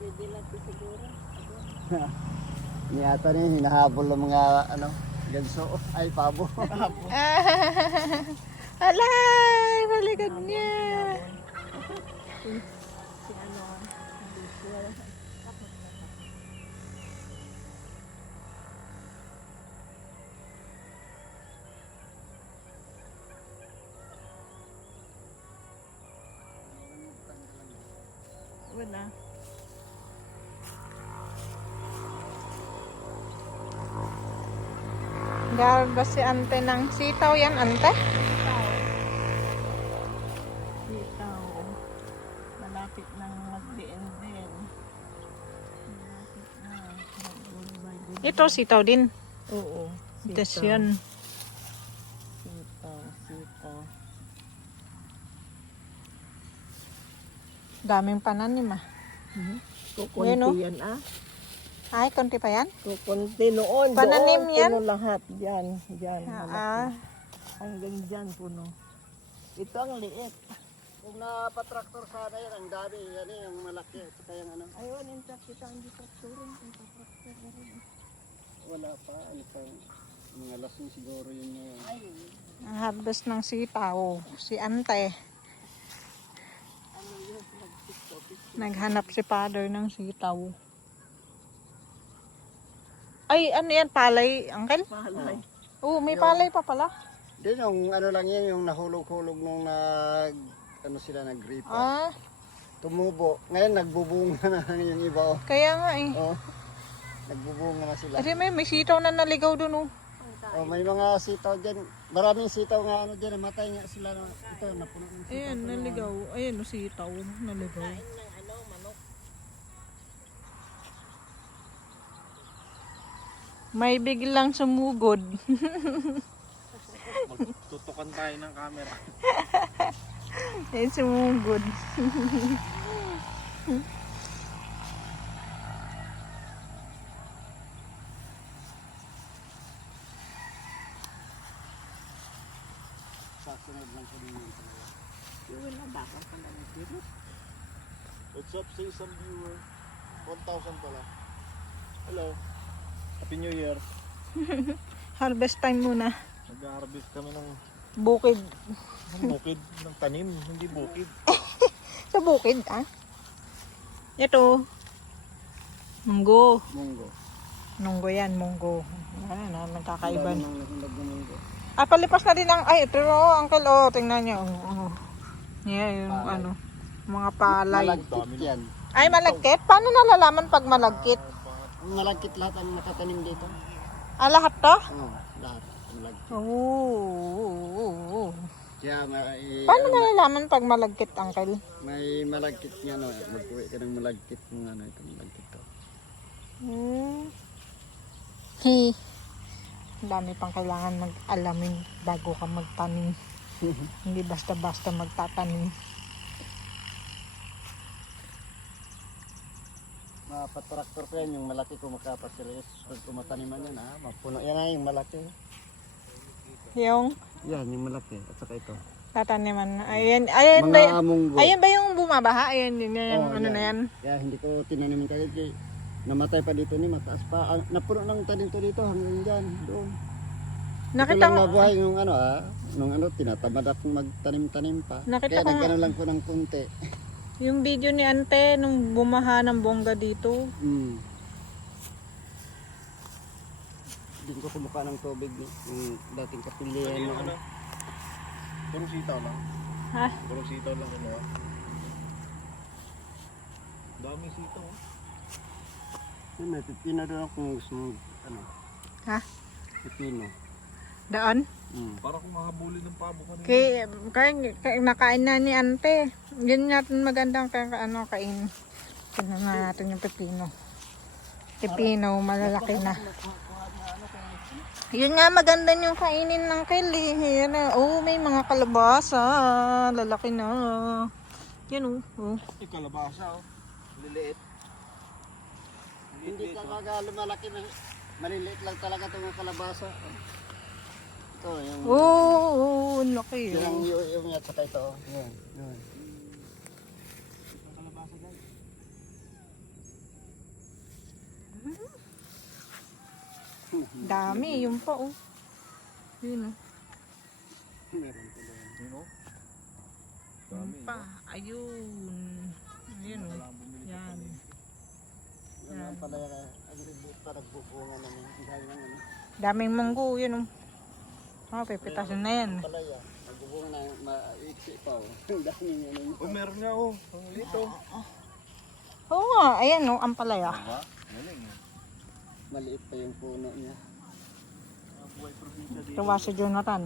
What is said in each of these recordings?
Pwede lang ito siguro. Ni ata niya, hinahabol ng mga ano, ganso. Ay, pabo. Alay, malikad niya. Si ano, hindi siya. Wala. Garba si ante ng sitaw yan, ante? Sitaw. Malapit nang mag-din. Malapit na. Mag-goodbye. Ito sitaw din. Oo. Tes yun. Sitaw. Daming pananim ah. Kukunti Yan, oh. yan Ay, konti pa yan? Kukunti noon. Pananim doon, yan? Puno lahat. Diyan. Ah, Hanggang dyan puno. Ito ang liit. Kung napatraktor sana yan, ang dami. Yan eh, yung malaki. Ito kayang ano. Ayun, yung kita ang traktorin. Wala pa. Ano pa. Mga lasing siguro yun yun. ang harvest ng sitaw. Si ante. Naghanap si father ng sitaw. Ay, ano yan? Palay, uncle? Malay. Oo, may palay pa pala. Din yung ano lang yan, yung nahulog-hulog nung ano sila nag-gripa. Ah, Tumubo. Ngayon nagbubunga na yung iba. Oh. kaya nga eh. Oh. Nagbubunga na sila. Kasi may sitaw na naligaw dun oh. Oh, may mga sitaw dyan. Maraming sitaw nga ano dyan. Matay nga sila. Ito, napuno ng sitaw. Ayan, naligaw. Ayan o, sitaw. Naligaw. May biglang sumugod. Magtutukan tayo ng camera. Ayan, sumugod. Sasunod lang po din yun. Wala bakal pa lang dito. What's up, say some viewer? 1,000 pala. Hello. Happy New Year. Harvest time muna. Nag-harvest kami ng Bukid. bukid, ng tanim, hindi bukid. Sa bukid, ah. Ito. Munggo. Munggo. Munggo yan, munggo. Ayan, nagkakaiba. Hilag ng munggo. Ah, palipas na din ang, ay, ito, oh, uncle, oh, tingnan niyo, oh. Yeah, yung Palay. ano, mga palay. Malagkit yan. Ay, malagkit? Paano nalalaman pag malagkit? Malagkit lahat ang nakatanim dito. Ah, lahat to? Oo, lahat. Malagkit. Oo. Kaya Paano nalalaman pag malagkit, uncle? may malagkit nga no. Mag-uwi ka ng malagkit ng ano ito. Malagkit to. Ang dami pang kailangan mag-alamin bago ka magtanim. Hindi basta-basta magtatanim. Mapatraktor ko yan, yung malaki ko makapasilis. Pag kumataniman yan ha, mapuno yan ha, yung malaki. Yung Yan, yung malaki. At saka ito. tataniman. Ayan ba, Mga munggo. ayan ba yung bumabaha? Ayan yun, yung Oo, ano na yan. Kaya hindi ko tinaniman kaya kaya namatay pa dito ni mataas pa. Napuno ng tanim to dito hanggang dyan, doon. Nakita Ito lang ko, mabuhay nung ano nung ano tinatamad akong magtanim-tanim pa. Nakita Kaya ko nagano lang ko ng kunti. yung video ni ante nung bumaha ng bongga dito. Hindi ko kumuka ng tubig yung dating kapilihan mo. Ano? Puro sitaw lang. Ha? Puro sitaw lang ano. Dami sitaw. Yung may pipino doon kung gusto mo ano. Ha? Pipino. Daan? Para kung mahabulin ng pabo kanina. Kaya nakain na ni ante. Yun natin magandang ano, kain. Tignan na natin yung pepino. Pepino, malalaki na. Yun nga, maganda yung kainin ng Kelly. Yan na. Oh, may mga kalabasa. Lalaki na. Yan oh. Yung kalabasa oh. Liliit. Hindi talaga lumalaki, maliliit lang talaga itong mga kalabasa. Ito yung Oh, laki. yung at saka ito. Yun. Dami, yun pa oh. Yun oh. Meron pa doon. Yun o. Yun pa. Ayun. Ayun oh. Yan. Yung mga palaya, ang lilit pa nagbubunga naman. Ang dami naman. Daming munggo, yun oh. Oh, pipitasin na yan. Palaya, nagbubunga na maiksi pa. Ang dami niya naman. Oh, meron nga o. Ang lito. Oo nga, ayan oh, ang palaya. Diba? Galing eh. Maliit pa yung puno niya. Ang buhay probinsya dito. Tuwa si Jonathan.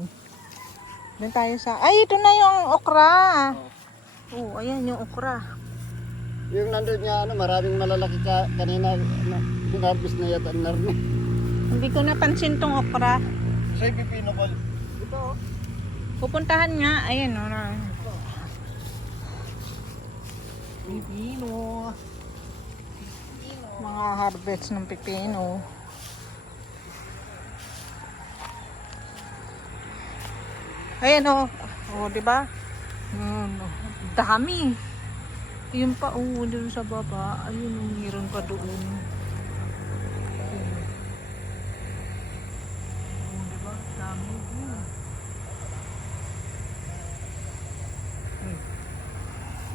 Doon tayo sa... Ay, ito na yung okra. Oh, ayan yung okra. Yung nandun niya, maraming malalaki ka kanina. Hinarbis na yata ang narni. Hindi ko napansin tong okra. Sa pipino ko. Ito oh. Pupuntahan nga, ayan oh. Pipino. Mga harvest ng pipino. Ayan oh. Oh, di ba? Dami. Yun pa oh, doon sa baba. Ayun oh, meron pa doon. Oh, di ba? Dami.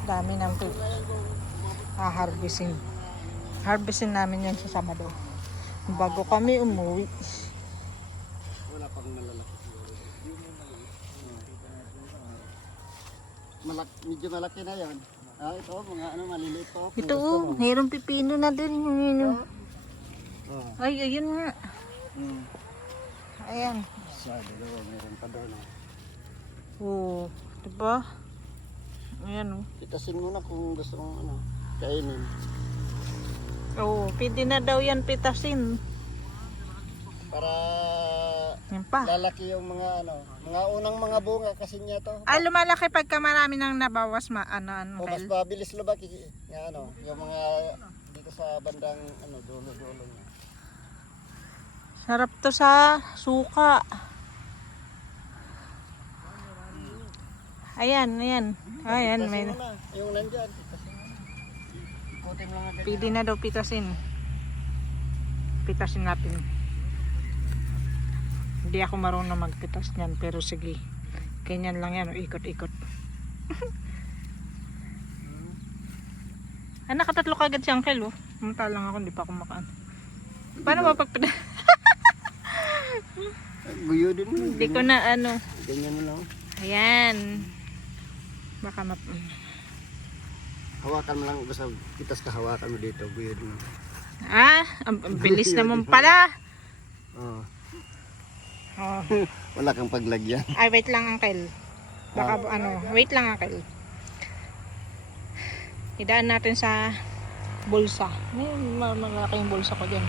Dami ng harvesting. Harvesting namin yan sa Sabado. Bago kami umuwi. Wala pang malalaki siguro. Medyo malaki na yan. Ah, ito mga maliliit pa. Ito oh, mayroong pipino na din. Oh. Ay, ayun nga. Ayan. Sa dalawa meron pa doon. Oh, diba? Ayan oh. Pitasin mo na kung gusto mong kainin. Oh, pwede na daw yan pitasin. Para Yan pa. lalaki yung mga mga unang mga bunga kasi niya to. Ay, lumalaki pagka marami nang nabawas O mas Kyle. mabilis lumaki nga yung mga dito sa bandang dulo-dulo niya. Sarap to sa suka. Ayan, ayan. Ayan, may... Pitasin mo na, yung nandyan. Pitasin mo na. Ikutin mo nga ganyan. Pwede na daw pitasin. Pitasin natin. Hindi ako marunong magpitas niyan, pero sige. Ganyan lang yan, ikot-ikot. Ah, nakatatlo kagad si Uncle, oh. Munta lang ako, hindi pa ako makaan. Paano mapagpitas? Buyo din mo. Hindi ko na Ganyan mo lang. Ayan. Baka Hawakan mo lang. Basta pitas ka hawakan mo dito. Buyo din mo. Ah, ang bilis naman pala. Oh. Oh. Wala kang paglagyan. Ay, wait lang, Uncle. Baka wait lang, Uncle. Idaan natin sa bulsa. May malaking bulsa ko diyan.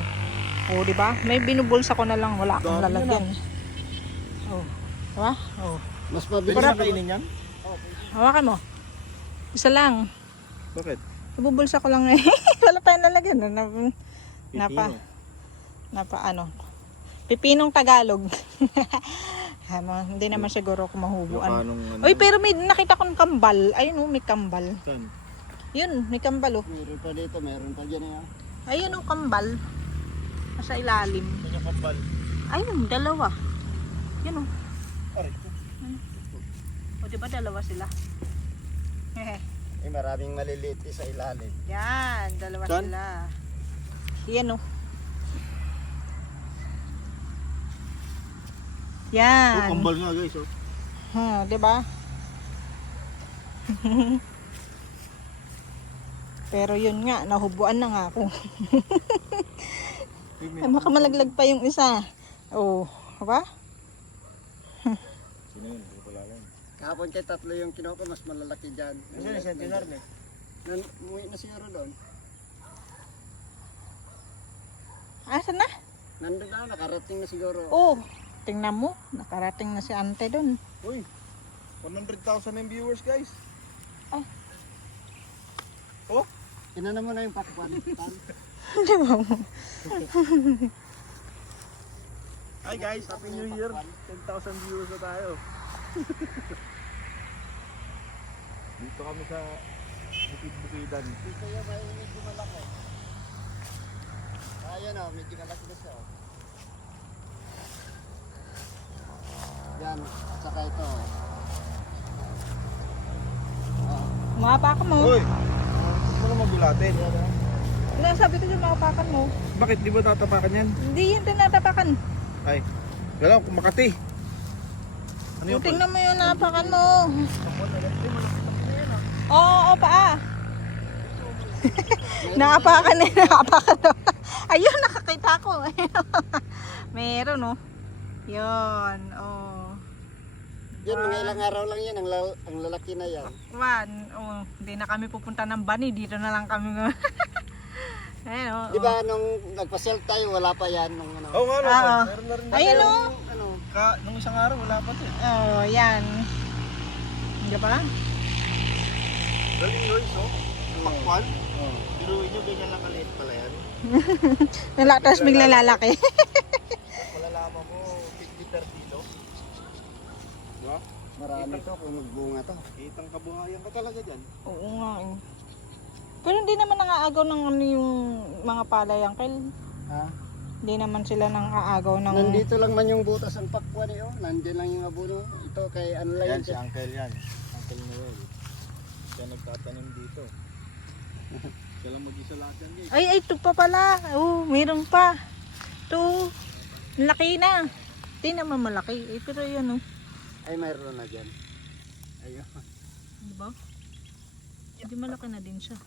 Oh, di ba? May binubulsa ko na lang, wala akong lalagyan. Oh. Diba? Oh. Mas mabilis Pwede na kainin yan? Hawakan mo. Isa lang. Bakit? Ibubulsa ko lang eh. Wala tayong lalagyan. Pipinong Tagalog. Hindi naman siguro ako mahubuan. Uy, pero may nakita ko ng kambal. Ayun oh, may kambal. Saan? Yun, may kambal oh. Meron pa dito. Meron pa dyan yan. Ayun oh, kambal. Nasa ilalim. Saan yung kapal? Ayun, dalawa. Yun oh. Aray. O diba dalawa sila? Maraming maliliit sa ilalim. Yan, dalawa Saan? sila. Yan oh. Yan. Kambal nga guys. Diba? Pero yun nga, nahubuan na nga ako. Ay, makamalaglag pa yung isa. Oh, diba? Sino yun? Hindi ko pala alam. Kahapon kay tatlo yung kinuha ko. Mas malalaki dyan. Saan yung centenar na? Umuwi na siguro doon. Asan na? Nandun na. Nakarating na siguro. Oh, tingnan mo. Nakarating na si ante dun. Uy! 100,000 yung viewers guys. Ay. Oh? Inana mo na yung pakwan. Diba mo? Hi guys! Happy New Year! 10,000 viewers na tayo. Dito kami sa bukid-bukidan. Dito yung may medyo malaki. Ayan o, medyo malaki na siya. Yan, at saka ito. Oh. Mapakan mo. Uy! Gusto mo magulatin? Ano sabi ko dyan, mapakan mo? Bakit di ba tatapakan yan? Hindi yan tinatapakan. Ay, wala akong Makati. Ano yun? Tingnan mo yung napakan mo. Oo, paa. Naapakan eh, naapakan daw. Ayun, nakakita ko. Meron, oh. Yun, oh. Yan, mga ilang araw lang yan, ang lalaki na yan. Oh, hindi na kami pupunta ng bani, dito na lang kami. Ayun, oh. Di ba nung nagpa-sell tayo, wala pa yan. Nung, ano. Oo nga, no. Oo. Meron na rin. Ayun, oh. Ano, Nung isang araw, wala pa to eh. Oh, yan. Hindi ba? Galing yours, oh. Pakwan. oh. Biruin nyo, ganyan lang kaliit pala yan. Tapos bigla lalaki. Malalaman mo, 50 per kilo. Diba? Marami to kung magbunga to. Kitang kabuhayan ka talaga dyan. Oo nga eh. Pero hindi naman nangaagaw ng ano yung mga palay, Uncle. Ha? Hindi naman sila nangaagaw ng... Nandito lang man yung butas ang pakwan eh, oh. Nandiyan lang yung abono. Ito kay ano lang yan. Uncle yan. Uncle Noel. Siya nagtatanim dito. Siya lang mag-isa lahat yan, guys. Ay, ito pa pala. Oh, meron pa. Ito. Laki na. Hindi naman malaki. Eh, pero yan oh. Ay, mayroon na dyan. Ayun. Diba? Hindi malaki na din siya.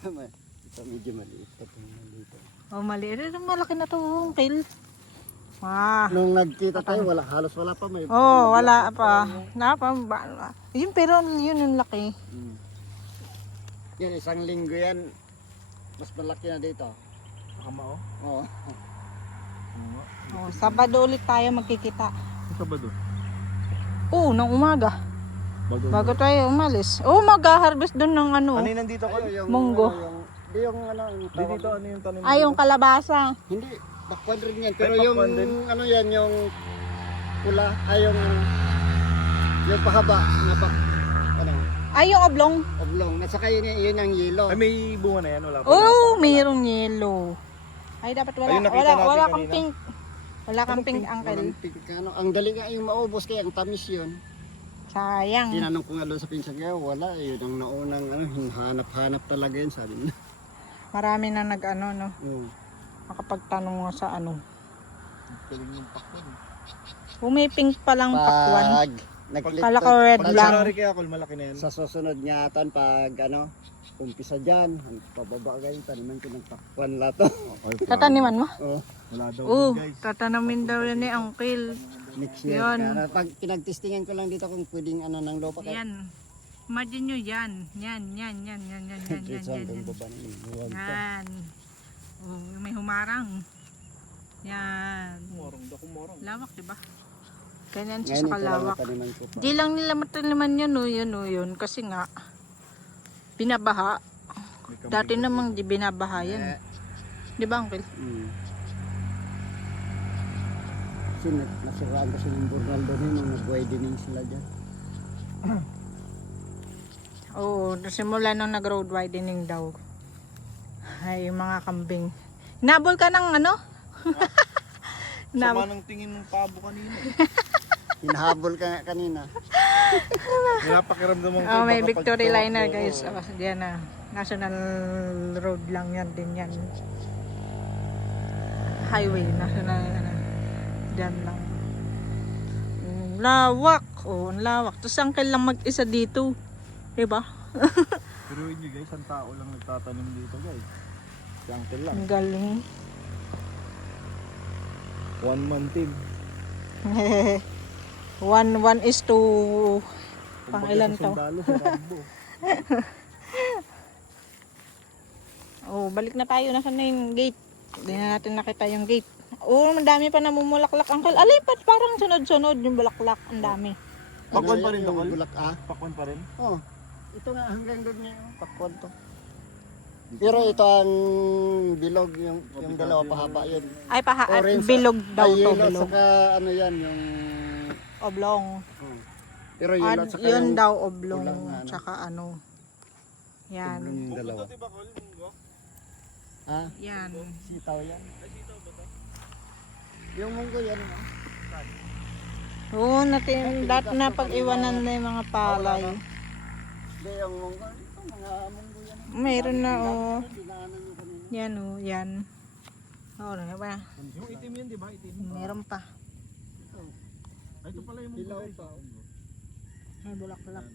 Ito medyo maliit. Ito dito. Oh, mali. Malaki na to, Uncle. Ah. Nung nagkita tayo, halos wala pa. May Oh, wala pa. Yun, pero yun yung laki. Yan, isang linggo yan. Mas malaki na dito. Nakamao? Oo. Oh, Sabado ulit tayo magkikita. Ito ba doon? Oo, ng umaga. Bago tayo umalis. Oo, mag-harvest doon ng ano. Ano yung nandito ko? Yung, Munggo. Di yung ano, yung tawag- Dito, ano yung tanim? Ay, yung kalabasa. Hindi, bakwan rin yan. Pero Ay, yung, bakwan din? ano yan, yung pula, ay yung pahaba na ano, Ay, yung oblong. oblong. At saka yun ang yelo. Ay, may bunga na yan. Wala pa. Oo, mayroong yellow. Ay, dapat wala. Ayun, nakita Wala, natin wala kang kanina. pink. Wala kang pink, Uncle. Walang pikano. Ang dali nga yung maubos kaya ang tamis yun. Sayang. Tinanong ko nga doon sa pinsan ko, wala. Yun ang naunang hanap-hanap talaga yun, sabi niya. Marami na nag-ano, no? Oo. Makapagtanong nga sa ano. Galing yung pakwan. Kung may pink palang pakwan. Pag nag-click Kala ko red Pag lang. sarari kaya ako, malaki na yan. sa susunod nga atan, pag ano, umpisa dyan, ang pababa kayo, taniman ko ng pakwan lato. Tataniman mo? Oo. Wala daw Oo, guys. tatanamin daw yan ni Uncle. Next year. Yun. Kaya pag pinagtestingan ko lang dito kung pwedeng ano ng lupa kayo. Yan. Imagine nyo yan. Yan. Baba na yun. Yan. Oh, yung may humarang. Yan. Lawak, di ba? Ganyan siya sa kalawak. Di lang nila mataniman yun, oh, yun. Kasi nga, binabaha. Dati namang di binabaha yan. Di ba, Uncle? Kasi nasiraan kasi yung burnal doon yun, nung nag-widening sila dyan. Oo, simula nung nag-road widening daw. Ay, mga kambing. Nabol ka ng ano? Sama ng tingin ng pabo kanina. Hinahabol ka nga kanina. Pinapakiramdaman ko. Oh, may baka Victory pagtawag Liner ko, guys. Oh, diyan na. National road lang yan din yan. Highway, national ano. Diyan lang. Lawak. Oh, ang lawak. Tapos Uncle lang mag-isa dito. Diba? Pero yun guys, ang tao lang nagtatanim dito guys. Si Uncle lang. Ang galing. One man team. 1 is to pang ilan to? Sundalo sa Rambo. Oh, balik na tayo. Nasaan na yung gate? Hindi na natin nakita yung gate. Oh, madami pa namumulaklak, Uncle. Alay, parang sunod-sunod yung bulaklak. Ang dami. Pakwan pa rin yung Uncle? bulak Pakwan pa rin? Oh, ito nga hanggang doon niya yung pakwan to. Pero ito ang bilog, yung dalawa pahaba yun. Ay, Orange, bilog daw ay, to. yellow, Bilog. saka ano yan, yung... Oblong. Oh. Pero yellow, saka Yun yung... daw oblong. ulang na ano. Tsaka ano. Yan. Oblong yung dalawa. Ha? Yan. Sitaw yan. Yung munggo yan. Oo, natin, dati na pag-iwanan na yung mga palay. Hindi, yung munggo. Ito, mga munggo yan. Mayroon na, oh. Dinaanan nyo kanina. Yan, oh, yan. Oo, ano ba? Yung itim yun, di ba? Itim. Meron pa. Ay, ito pala yung munggo Hilaw guys. pa. Ay, bulak-bulak.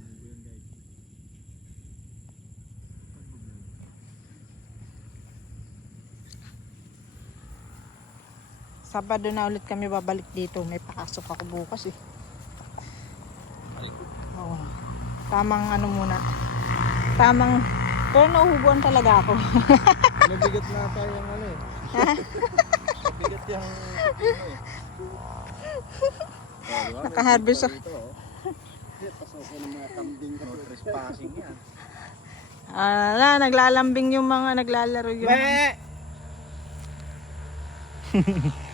Sabado na ulit kami babalik dito. May pasok ako bukas eh. Oo. Tamang ano muna. Tamang, pero nauhubuan talaga ako. Nabigat na tayo yung ano eh. Nabigat yung pipino eh. Nakaharvest ah. Pasok ng mga kambing ko. Trespassing yan. Naglalambing yung mga naglalaro yung...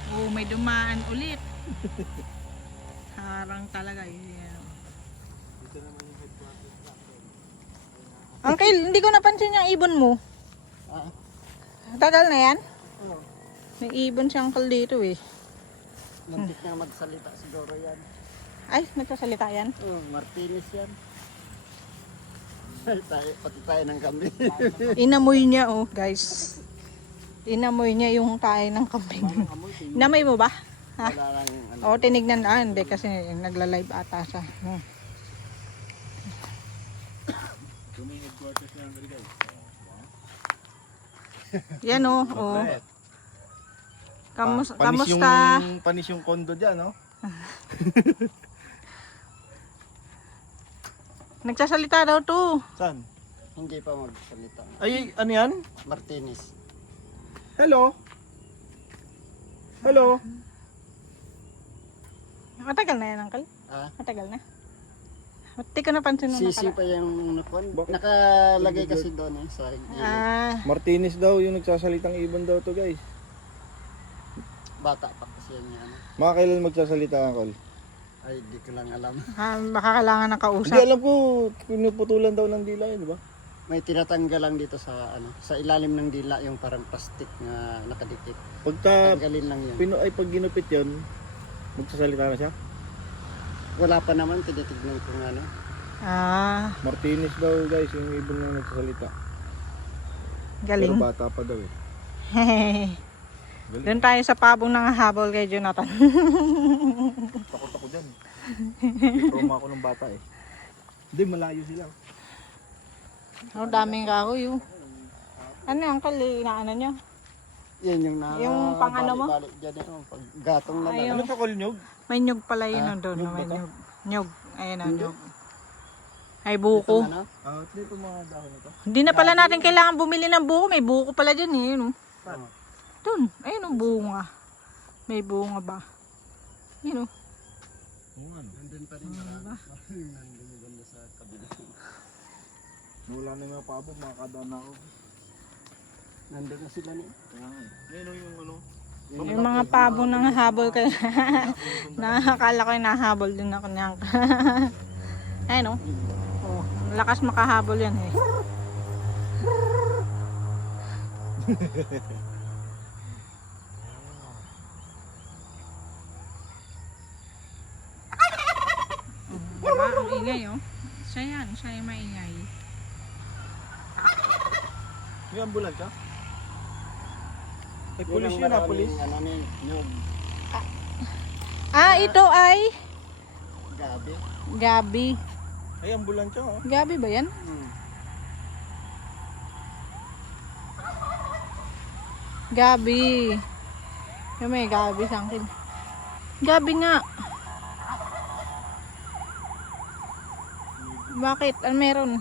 Oh, may dumaan ulit. Harang talaga. Yeah. Uncle, hindi ko napansin yung ibon mo. Ah, Tagal na yan? oh. May ibon si uncle dito eh. Lantik na magsalita siguro yan. Ay, nagsasalita yan? Oh, Martinez yan. Pati tayo ng kambing. Inamoy niya oh, guys. Inamoy niya yung tayo ng kambing. Inamoy mo ba? Ha? Wala lang ano. Oo, tinignan na. Hindi kasi nagla-live ata siya. Yung headquarters na yung guys. Yan oh. Oh. Kamusta? Panis yung kondo dyan, no? Nagsasalita daw to. Saan? Hindi pa magsalita. Ay, ano yan? Martinez. Hello? Hello? Matagal na yan, uncle. Ah, Matagal na. Hindi ko napansin nung sisi nakala. pa yung nakuan. Nakalagay kasi doon eh sa gilid. Martinez daw yung nagsasalitang ibon daw to guys. Bata pa kasi yan yan. Mga kailan magsasalita Uncle? Ay, di ko lang alam. Baka kailangan ng Hindi kausap. alam ko, pinuputulan daw ng dila yun, di ba? May tinatanggal lang dito sa ano, sa ilalim ng dila yung parang plastic na nakadikit. Pagka, Tanggalin lang yun. ay pag ginupit yun, magsasalita na siya? Wala pa naman, tinitignan ko nga ano. Martinez daw guys, yung ibon na nagsasalita. Galing. Pero bata pa daw eh. Doon tayo sa pabong ng habol kay Jonathan. Takot ako dyan. Trauma ako ng bata eh. Hindi, malayo sila. Oh, daming kahoy oh. Ano yung uncle, inaano nyo? Yan yung na Yung pang ano mo? balik dyan eh. Oh, pag gatong na Ayun. lang. Ano to, kolnyog? May nyug pala yun doon. nyug ba May to? nyug. Nyug. Ayun ang Nyug? nyug. Ay buko. Itong ano? Ito itong mga dahon na to. Hindi na pala natin kailangan bumili ng buko. May buko pala dyan eh. Yun, oh. Oh. Doon. Ayun ang bunga. May bunga ba? Yun oh. Nandun pa rin marami. Nandun yung ganda sa kabila. Wala na yung mga pabo, mga kadaan ako. Nandun na sila niya. Ngayon yung ano, Yung mga pabo ng habol kaya nakakala ko yung nahabol din ako niyan. Ayun oh. Oh, lakas makahabol yan eh. Diba? Ang ingay oh. Siya yan. Siya yung maingay. may ambulansya? Ay, Yun pulis ang yun ah, maraming, pulis. Ano ni Nyog. Ito ay Gabi. Gabi. Ay, ambulansya oh. Gabi ba yan? Gabi. Yung may gabi sa akin. Gabi nga. Bakit? Ano meron?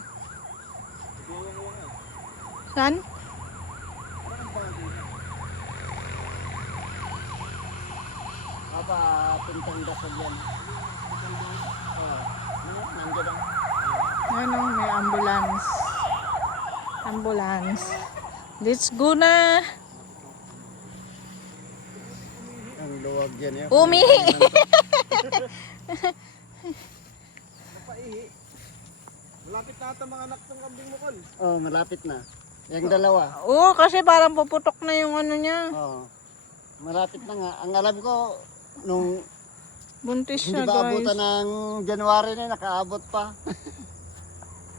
Saan? Aba, puntang dasal yan. Nandiyan ang Ano? May ambulance. Ambulance. Let's go na. ang luwag yan. Yun. Umihi. Malapit na ata mga anak ng kambing mo, Kol. Oh, malapit na. Yung dalawa. Oo, kasi parang puputok na yung ano niya. Oh. Malapit na nga. Ang alam ko, nung Buntis Hindi siya, ba guys. abutan ng January na, nakaabot pa.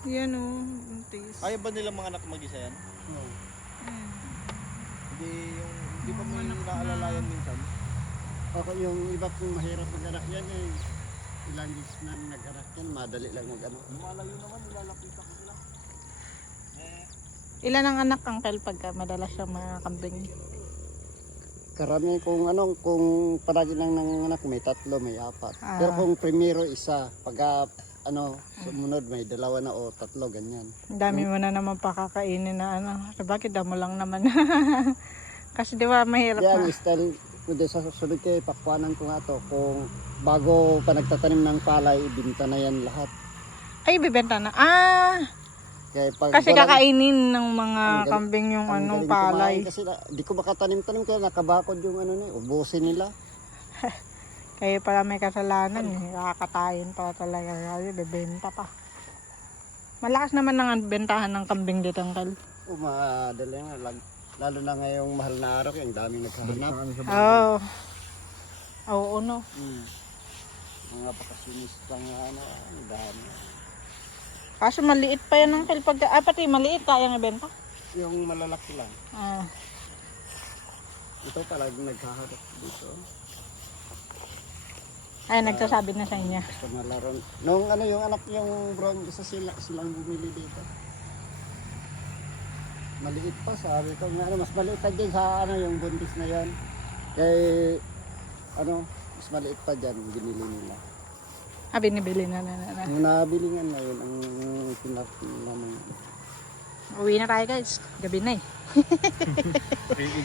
Yan oh, buntis. Kaya ba nilang mga anak mag-isa yan? Oo. Hindi ba may naalalayan minsan? Ako yung iba pong mahirap mag-anak yan eh. Ilang years na nag-anak yan, madali lang mag-ano. Lumalayo naman, nilalapitan ko sila. Ilan ang anak, Uncle, pagka madalas siya mga kambing? Karami kung ano, kung palagi nang nanganak, may 3, may 4. Ah. Pero kung primero isa, pagka ano, sumunod may 2 na o 3, ganyan. Ang dami mo na naman pakakainin na ano. Bakit damo lang naman? Kasi di ba mahirap Kaya ang na. style ko din sa susunod kayo, pakwanan ko nga to, kung bago pa nagtatanim ng palay, ibinta na yan lahat. Ay, bibenta na. Kaya pag Kasi walang- kakainin ng mga Ang gal- kambing yung ang anong galing palay. kumain kasi di ko makatanim-tanim kaya nakabakod yung ano na, ubusin nila. Kaya pala may kasalanan eh. Kakatayin pa talaga. Kaya bibenta pa. Malakas naman ang bentahan ng kambing dito, Uncle. Madali nga, lalo na ngayong mahal na araw, ang daming naghahanap. Oo. Oo, no. Mga bakasyonista nga ano, ang dami. Kaso maliit pa yan, Uncle. Pati maliit, kayang ibenta. Yung malalaki lang. Ah. Ito palagi naghahanap dito. Ay, nagsasabi na sa inyo. Basta malaro. Nung ano yung anak yung brown, silang bumili dito. Maliit pa, sabi ko nga ano, mas maliit pa dyan sa ano yung buntis na yan. Kaya ano, mas maliit pa dyan, binili nila. Binibili na. Yung nabili nga na yun, ang pinapinaman. Uwi na tayo, guys. Gabi na eh.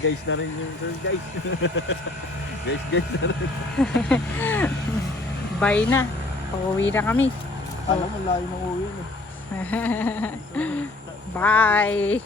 Guys na rin yung guys. guys na rin. Bye na. Uuwi na kami. Alam mo, layo ng uwi. Bye.